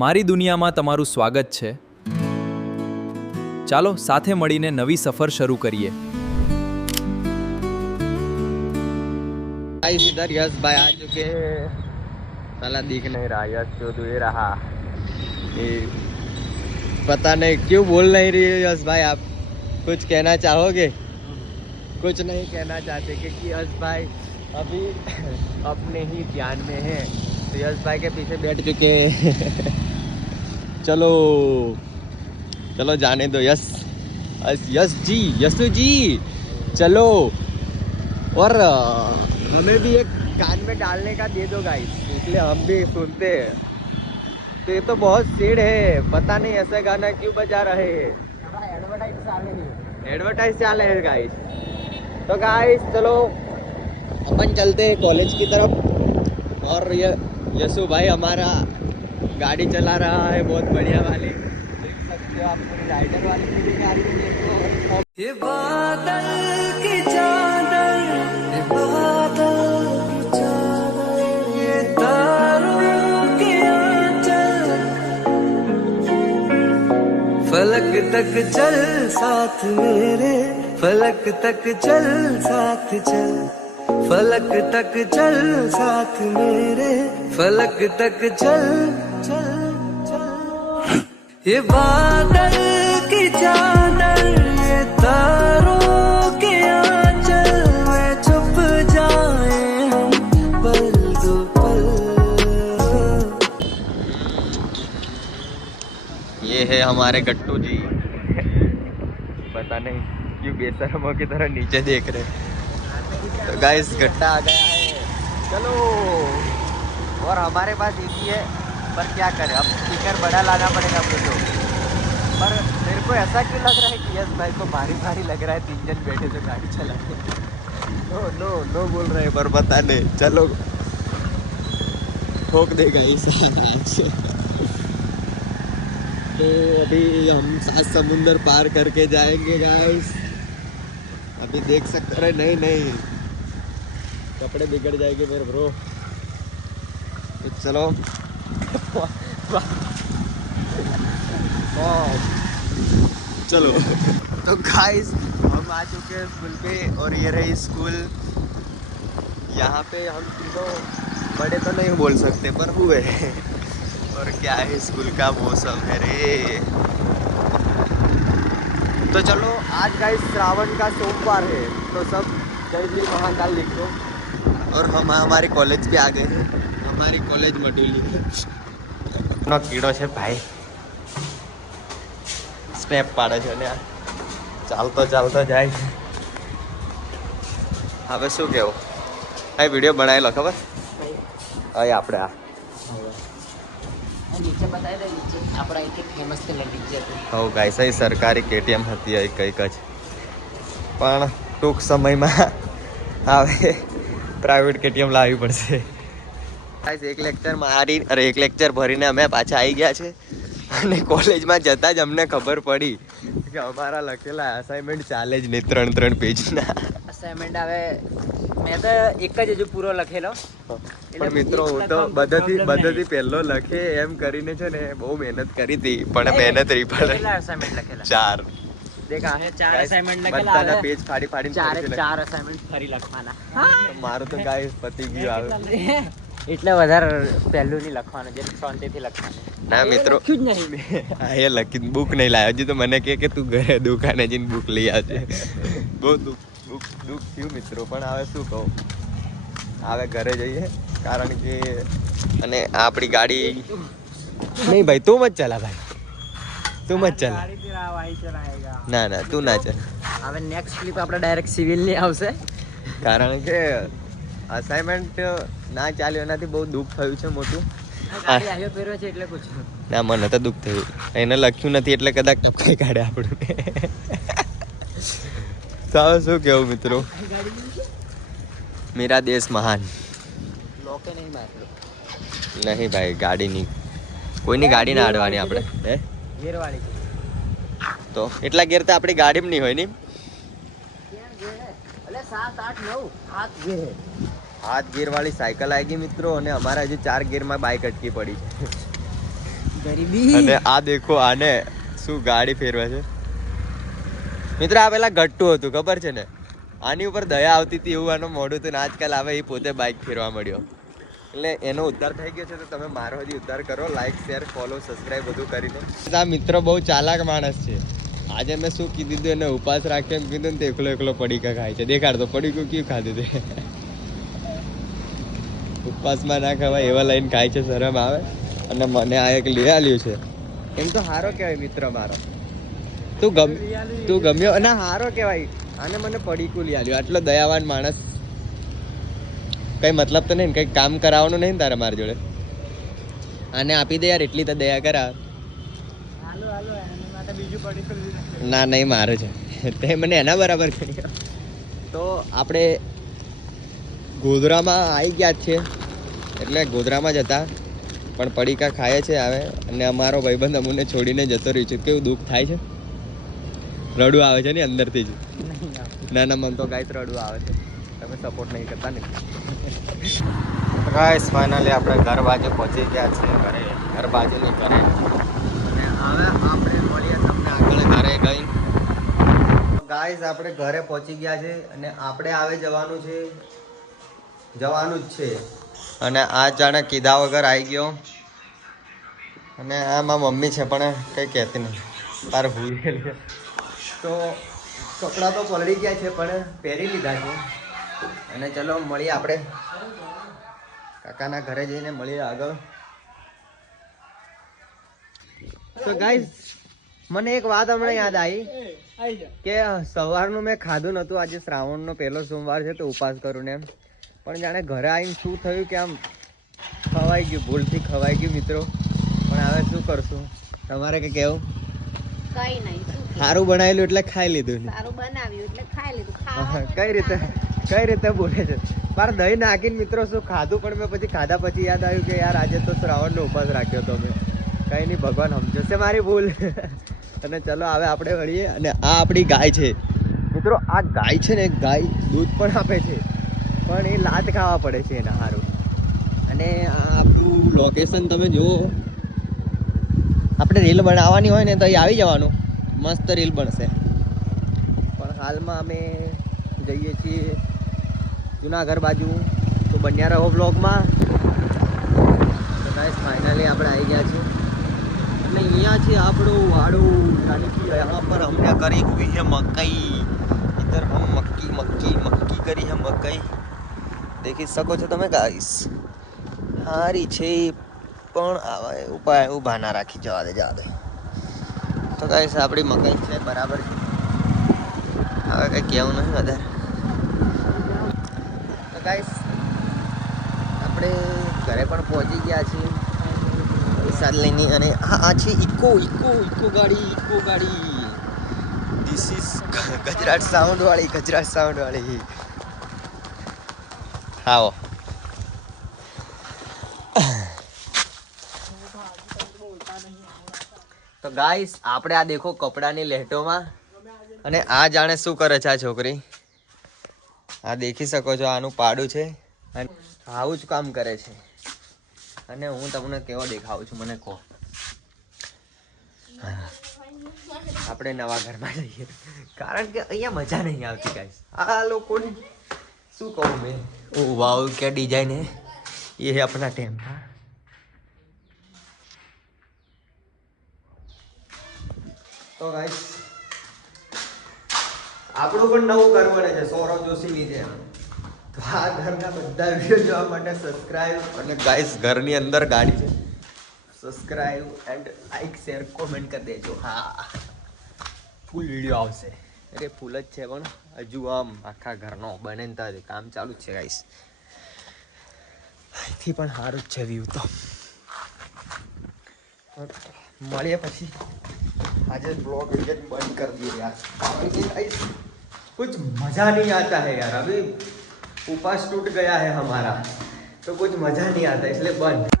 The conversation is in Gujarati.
મારી દુનિયામાં તમારું સ્વાગત છે। ચાલો સાથે મળીને નવી સફર શરૂ કરીએ। गाइस इधर यश भाई आ चुके हैं। साला दिख नहीं रहा, यश क्यों तो ये रहा ये पता नहीं क्यों बोल नहीं रही है। यश भाई आप कुछ कहना चाहोगे? कुछ नहीं कहना चाहते क्योंकि यश भाई अभी अपने ही ध्यान में है, तो यश भाई के पीछे बैठ चुके हैं। चलो चलो जाने दो यश यशु जी चलो। और हमें भी एक कान में डालने का दे दो गाइस, इसलिए हम भी सुनते हैं। तो ये तो बहुत सीड है, पता नहीं ऐसा गाना क्यों बजा रहे हैं। एडवर्टाइज चाले है गाइस। तो गाइस चलो अपन चलते हैं कॉलेज की तरफ। और ये यशु भाई हमारा गाड़ी चला रहा है, बहुत बढ़िया वाली, देख सकते हो आप, पूरी राइडर वाली पूरी गाड़ी देखो। ये बादल की चादर, ये बादल की चादर, ये तारों की आंचल, फलक तक चल साथ मेरे, फलक तक चल साथ चल, फलक तक चल साथ मेरे, फलक तक चल चल चल। ये बादल की चादर, ये तारों के आंचल में छुप जाए हम पल दो पल। ये है हमारे गट्टू जी। पता नहीं क्यों बेशरमों की तरह नीचे देख रहे। तो गाइस गट्टा आ गया है, चलो। और हमारे पास इसी है, पर क्या करें, अब स्पीकर बड़ा लाना पड़ेगा हम लोग। पर मेरे को ऐसा क्यों लग रहा है कि यस भाई को भारी भारी लग रहा है, 3 जन बैठे तो गाड़ी चलाते। नो नो नो बोल रहे हैं, पर पता नहीं, चलो ठोक देगा इस। तो अभी हम 7 समुंदर पार करके जाएंगे गाइस। अभी देख सकते, अरे नहीं नहीं कपड़े बिगड़ जाएंगे मेरे ब्रो। तो चलो चलो। तो गाइस हम आ चुके हैं स्कूल पे, और ये रही स्कूल। यहाँ पे हम तीनों बड़े तो नहीं बोल सकते, पर हुए। और क्या है, स्कूल का मौसम है रे। तो चलो आज गाइस श्रावण का सोमवार है, तो सब जय श्री महाकाल लिख दो। और हम हमारे कॉलेज पे आ गए हैं, हमारी कॉलेज मॉड्यूल નો કીડો છે ભાઈ, સ્નેપ પાડે છે ને ચાલતો ચાલતો જાય છે। હવે શું કેવું, આ વિડીયો બનાવેલો ખબર? હવે આપણે આ નીચે બતાવી દે, નીચે આપણા એક ફેમસ છે લગી હો ગાઈસ, એ સરકારી કેટીએમ હતી કંઈક જ, પણ ટૂંક સમયમાં હવે પ્રાઇવેટ કેટીએમ લાવવી પડશે। ગાઈસ એક લેક્ચર ભરીને અમે પાછા આવી ગયા છે, અને કોલેજમાં જતાં જ અમને ખબર પડી કે અમારા લખેલા અસાઇનમેન્ટ ચાલે જ નહીં, 3 પેજના અસાઇનમેન્ટ। હવે મેં તો એક જ હજુ પૂરો લખેલો, પણ મિત્રો હું તો બધેથી પહેલો લખે એમ કરીને છે ને બહુ મહેનત કરી હતી, પણ મહેનત રહી પડે। કેટલા અસાઇનમેન્ટ લખેલા? 4 દેખ આ 4 અસાઇનમેન્ટ લખેલા, બધાના પેજ ફાડીને 4 અસાઇનમેન્ટ ફરી લખવાના। મારું તો ગાઈસ પતી ગયું આવે, એટલે વધારે પહેલું નહીં લખવાનું, જે શાંતિથી લખવાનું। ના મિત્રો લખ્યું જ નહીં મેં, એ લખી બુક નહીં લાવ્યો હજી, તો મને કે તું ઘરે દુકાને જઈને બુક લઈ આવજે। બહુ દુઃખ થયું મિત્રો, પણ હવે શું કહું, હવે ઘરે જઈએ, કારણ કે અને આપણી ગાડી નહીં ભાઈ, તું મત ચલા ભાઈ, તું મત ચલા, ના ના તું ના ચલ। હવે નેક્સ્ટ ક્લિપ આપણે ડાયરેક્ટ સિવિલની આવશે, કારણ કે અસાઇનમેન્ટ ના ચાલ્યો, એનાથી બહુ દુઃખ થયું છે મોટું। ગાડી આવ્યો પહેર્યો છે એટલે પૂછું, ના મને તો દુઃખ થયું, એને લખ્યું નથી એટલે કદાચ ટપકાઈ કાઢે આપણું। તો હવે શું કેવું મિત્રો, મેરા દેશ મહાન। લોકે નહીં મારતો, નહીં ભાઈ, ગાડીની કોઈની ગાડી ના અડવાની આપણે, હે ગેરવાળી તો એટલા ગેર તો આપણી ગાડીમાં નહીં હોય ને। 7 8 9 7 ગેર, 7 ગેર વાળી સાયકલ આવી ગઈ મિત્રો, અને અમારા હજી 4 ગેરમાં બાઇક અટકી પડી છે। ગરીબી અને આ દેખો આને શું ગાડી ફેરવે છે મિત્રો. આ પેલા ગટ્ટુ હતું ખબર છે ને, આની ઉપર દયા આવતી હતી એવું આનું મોઢું હતું ને આજકાલ આવે એ પોતે બાઇક ફેરવા મળ્યો. એટલે એનો ઉદ્ધાર થઈ ગયો છે તો તમે મારો હજી ઉદ્ધાર કરો, લાઈક શેર ફોલો સબસ્ક્રાઈબ બધું કરીને. આ મિત્ર બહુ ચાલાક માણસ છે. આજે મેં શું કીધું હતું એને ઉપાસ રાખ્યો એમ કીધું ને તો એકલો એકલો પડીકા ખાય છે. દેખાડતો પડીકું કયું ખાધું તે ઉપવાસમાં ના ખવાય એવા લઈને ખાય છે, શરમ આવે. અને મને આ એક લઈ આલ્યું છે. એમ તો હારો કહેવાય મિત્ર મારો. તું ગમ્યો ના હારો કહેવાય. આને મને પડીકું લઈ આલ્યું. આટલો દયાવાન માણસ. કઈ મતલબ તો નહીં ને, કઈ કામ કરાવવાનું નહીં ને તારે મારી જોડે. આને આપી દે યાર, એટલી તો દયા કરા. ના નહીં મારે છે તે મને એના બરાબર કર્યો. તો આપણે ગોધરામાં આવી ગયા છીએ, એટલે ગોધરામાં જ હતા પણ પડીકા ખાય છે આવે. અને અમારો ભાઈબંધ અમને છોડીને જતો રહ્યો છે. કેવું દુઃખ થાય છે, રડું આવે છે ને અંદરથી જ. ના ના મન તો ગાય રડું આવે છે, તમે સપોર્ટ નહીં કરતા ને. ગાઈસ ફાઇનલી આપણે ઘર બાજુ પહોંચી ગયા છે. ઘર બાજુની ઘરે અને હવે આપણે મળીએ તમને આગળ ઘરે ગઈ. ગાઈસ આપણે ઘરે પહોંચી ગયા છે અને આપણે આવે જવાનું જ છે. અને આ જાણે કીધા વગર આવી ગયો. અને આ મારી મમ્મી છે પણ કંઈ કહેતી નહીં, તારે ભૂલી તો કપડાં તો પલળી ગયા છે પણ પહેરી લીધા છે. અને ચલો મળીએ આપણે કાકાના ઘરે જઈને મળીએ આગળ. તો ગાઈસ મને એક વાત હમણાં યાદ આવી કે સવારનું મેં ખાધું નહોતું. આજે શ્રાવણનો પહેલો સોમવાર છે તો ઉપવાસ કરું ને એમ. પણ જાણે ઘરે આવીને શું થયું કે આમ ખવાઈ ગયું, ભૂલથી ખવાઈ ગયું મિત્રો. પણ હવે શું કરશું, તમારે કે કેવું? કઈ નહીં, સારું બનાવેલું એટલે ખાઈ લીધું. સારું બનાવ્યું એટલે ખાઈ લીધું. કઈ રીતે બોલે છે? મારે દહીં નાખીને મિત્રો શું ખાધું, પણ મેં પછી ખાધા પછી યાદ આવ્યું કે યાર આજે તો શ્રાવણનો ઉપવાસ રાખ્યો તો મેં. કઈ નહીં, ભગવાન સમજશે મારી ભૂલ. અને ચલો હવે આપણે વળીએ. અને આ આપણી ગાય છે મિત્રો. આ ગાય છે ને, ગાય દૂધ પણ આપે છે પણ એ લાત ખાવા પડે છે એના સારું. અને આ આપણું લોકેશન તમે જુઓ. આપણે રીલ બનાવવાની હોય ને તો અહીં આવી જવાનું, મસ્ત રીલ બનશે. પણ હાલમાં અમે જઈએ છીએ જુનાગઢ બાજુ, તો બન્યા રહો બ્લોગમાં. તો ગાઈસ ફાઇનલી આપણે આવી ગયા છીએ અને અહીંયા છે આપણું વાડું. यानी कि यहाँ पर हमने करी हुई है मकई. इधर हम मक्की કરી है मकई. દેખી શકો છો તમે ગાઈસ. હારી છે પણ આવા ઊભા ના રાખી, જવા દે. તો ગાઈસ આપણી મકઈ છે બરાબર છે. હવે કંઈ કહેવું નથી વધારે. તો ગાઈસ આપણે ઘરે પણ પહોંચી ગયા છીએ વરસાદ લઈને. અને આ છે ઇકો ગાડી. ધીસ ઇઝ ગજરાટ સાઉન્ડ વાળી. આવો. તો ગાઈસ આપણે આ દેખો કપડાની લહેટોમાં. અને આ જાણે શું કરે છે આ છોકરી, આ દેખી શકો છો. આનું પાડું છે અને આવું જ કામ કરે છે. અને હું તમને કેવો દેખાવું છું મને કહો. આપણે નવા ઘરમાં જઈએ કારણ કે અહીંયા મજા નહીં આવતી ગાઈસ. આ લોકોને શું કહું મેં. ઓ વાવ क्या डिजाइन है ये है अपना टेम्पा. તો ગાઈસ આપણું પણ નવું ઘર બને છે સૌરવ જોશીની જેમ. તો આ ઘરના બધા વિડીયો જોવા માટે સબસ્ક્રાઇબ. અને ગાઈસ ઘરની અંદર ગાડી છે, subscribe and like share comment કરી દેજો. હા ફૂલ વિડીયો આવશે. અરે ફૂલ જ છે પણ હજુ આમ આખા ઘરનો બને ને તો કામ ચાલુ જ છે ગાઈસ. અહીંથી પણ સારું જ છે વ્યૂ. તો મળીએ પછી. आज ब्लॉग बंद कर दिए यार, कुछ मज़ा नहीं आता है यार. अभी उपवास टूट गया है हमारा तो कुछ मज़ा नहीं आता इसलिए बंद.